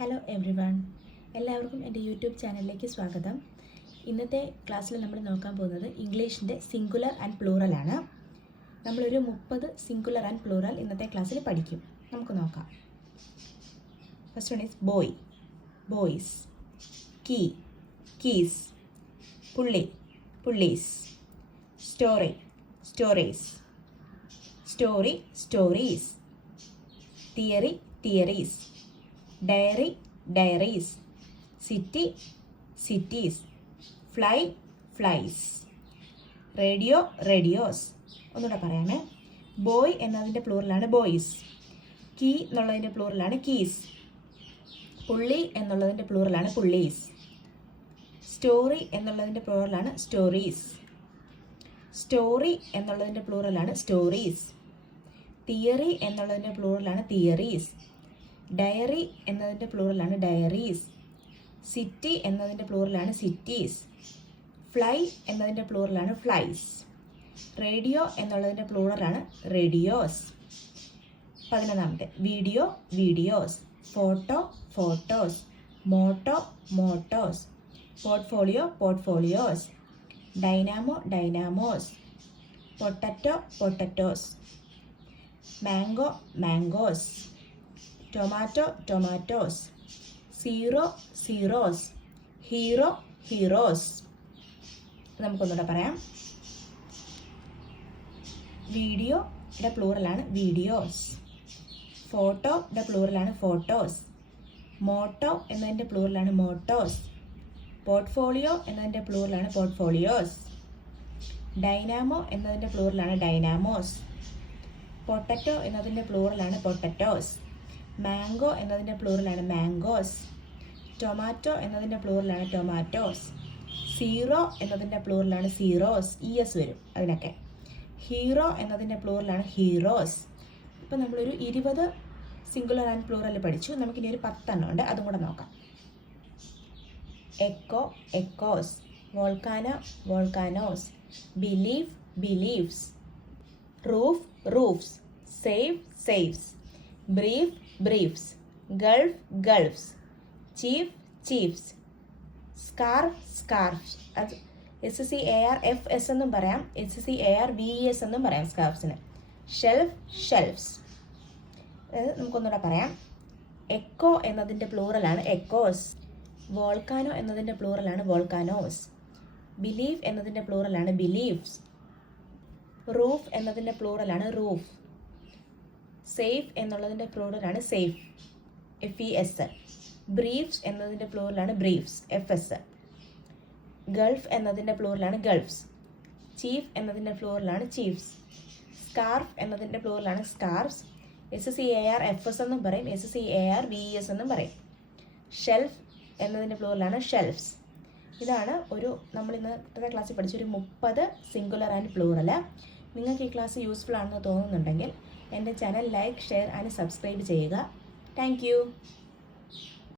Hello every one, എല്ലാവർക്കും എൻ്റെ YouTube ചാനലിലേക്ക് സ്വാഗതം. ഇന്നത്തെ ക്ലാസ്സിൽ നമ്മൾ നോക്കാൻ പോകുന്നത് ഇംഗ്ലീഷിൻ്റെ സിംഗുലർ ആൻഡ് പ്ലൂറൽ ആണ്. നമ്മളൊരു 30 സിംഗുലർ ആൻഡ് പ്ലൂറൽ ഇന്നത്തെ ക്ലാസ്സിൽ പഠിക്കും. നമുക്ക് നോക്കാം. First one is boy, boys. Key, keys. Pulley, pulleys. Story, stories. Story, stories. Theory, theories. Diary, diaries. City, cities. Fly, flies. Radio, radios. ഒന്നുകൂടെ പറയാമേ. ബോയ് എന്നതിൻ്റെ പ്ലൂറലാണ് ബോയ്സ്. കീ എന്നുള്ളതിൻ്റെ പ്ലൂറലാണ് കീസ്. പുള്ളി എന്നുള്ളതിൻ്റെ പ്ലൂറലാണ് പുള്ളീസ്. സ്റ്റോറി എന്നുള്ളതിൻ്റെ പ്ലൂറലാണ് സ്റ്റോറീസ്. സ്റ്റോറി എന്നുള്ളതിൻ്റെ പ്ലൂറലാണ് stories. Theory എന്നുള്ളതിൻ്റെ പ്ലൂറലാണ് theories. Diary എന്നതിൻ്റെ പ്ലൂറലാണ് ഡയറീസ്. സിറ്റി എന്നതിൻ്റെ പ്ലൂറലാണ് സിറ്റീസ്. ഫ്ലൈ എന്നതിൻ്റെ പ്ലൂറലാണ് ഫ്ലൈസ്. റേഡിയോ എന്നുള്ളതിൻ്റെ പ്ലൂറലാണ് റേഡിയോസ്. 11ാമത്തെ video, videos. Photo, photos. Motto, mottos. Portfolio, portfolios. Dynamo, dynamos. Potato, potatoes. Mango, mangoes. Tomato, tomatoes. Zero, zeros. Hero, heroes. നമുക്കൊന്നുകൂടെ പറയാം. വീഡിയോയുടെ പ്ലൂറലാണ് വീഡിയോസ്. ഫോട്ടോയുടെ പ്ലൂറലാണ് ഫോട്ടോസ്. മോട്ടോ എന്നതിൻ്റെ പ്ലൂറലാണ് മോട്ടോസ്. പോർട്ട്ഫോളിയോ എന്നതിൻ്റെ പ്ലൂറലാണ് പോർട്ട്ഫോളിയോസ്. ഡൈനാമോ എന്നതിൻ്റെ പ്ലൂറലാണ് ഡൈനാമോസ്. പൊട്ടറ്റോ എന്നതിൻ്റെ പ്ലൂറലാണ് പൊട്ടറ്റോസ്. മാംഗോ എന്നതിൻ്റെ പ്ലൂറലാണ് mangoes. Tomato എന്നതിൻ്റെ പ്ലൂറലാണ് ടൊമാറ്റോസ്. സീറോ എന്നതിൻ്റെ പ്ലൂറലാണ് സീറോസ്. ES വരും അതിനൊക്കെ. ഹീറോ എന്നതിൻ്റെ പ്ലൂറലാണ് ഹീറോസ്. ഇപ്പം നമ്മളൊരു 20 സിംഗുലർ ആൻഡ് പ്ലൂറൽ പഠിച്ചു. നമുക്കിനി ഒരു 10 എണ്ണം ഉണ്ട്, അതും കൂടെ നോക്കാം. Echo, echoes. Volcano, volcanoes. Belief, beliefs. Roof, roofs. Safe, സേവ്സ്. Brief, briefs. Gulf, gulfs. Chief, chiefs. Scarf, scarfs. അത് SCARFS എന്നും പറയാം, SCARVES എന്നും പറയാം സ്കാർഫ്സിന്. Shelf, shelves. നമുക്കൊന്നുകൂടെ പറയാം. എക്കോ എന്നതിൻ്റെ പ്ലൂറലാണ് എക്കോസ്. വോൾക്കാനോ എന്നതിൻ്റെ പ്ലൂറലാണ് വോൾക്കാനോസ്. ബിലീവ് എന്നതിൻ്റെ പ്ലൂറലാണ് ബിലീവ്സ്. റൂഫ് എന്നതിൻ്റെ പ്ലൂറലാണ് റൂഫ്. സേഫ് എന്നുള്ളതിൻ്റെ പ്ലൂറലാണ് സേഫ്, FES. ബ്രീഫ്സ് എന്നതിൻ്റെ പ്ലൂറലാണ് ബ്രീഫ്സ്, FS. ഗൾഫ് എന്നതിൻ്റെ പ്ലൂറലാണ് ഗൾഫ്സ്. ചീഫ് എന്നതിൻ്റെ പ്ലൂറലാണ് ചീഫ്സ്. സ്കാർഫ് എന്നതിൻ്റെ പ്ലൂറലാണ് സ്കാർഫ്സ്. SCARFS എന്നും പറയും, SCARVES എന്നും പറയും. ഷെൽഫ് എന്നതിൻ്റെ പ്ലൂറലാണ് ഷെൽഫ്സ്. ഇതാണ് നമ്മൾ ഇന്നത്തെ ക്ലാസ്സിൽ പഠിച്ചൊരു 30 സിംഗുലർ ആൻഡ് പ്ലൂറൽ. നിങ്ങൾക്ക് ഈ ക്ലാസ് യൂസ്ഫുൾ ആണെന്ന് തോന്നുന്നുണ്ടെങ്കിൽ എൻ്റെ channel like, share and subscribe ചെയ്യുക. Thank U.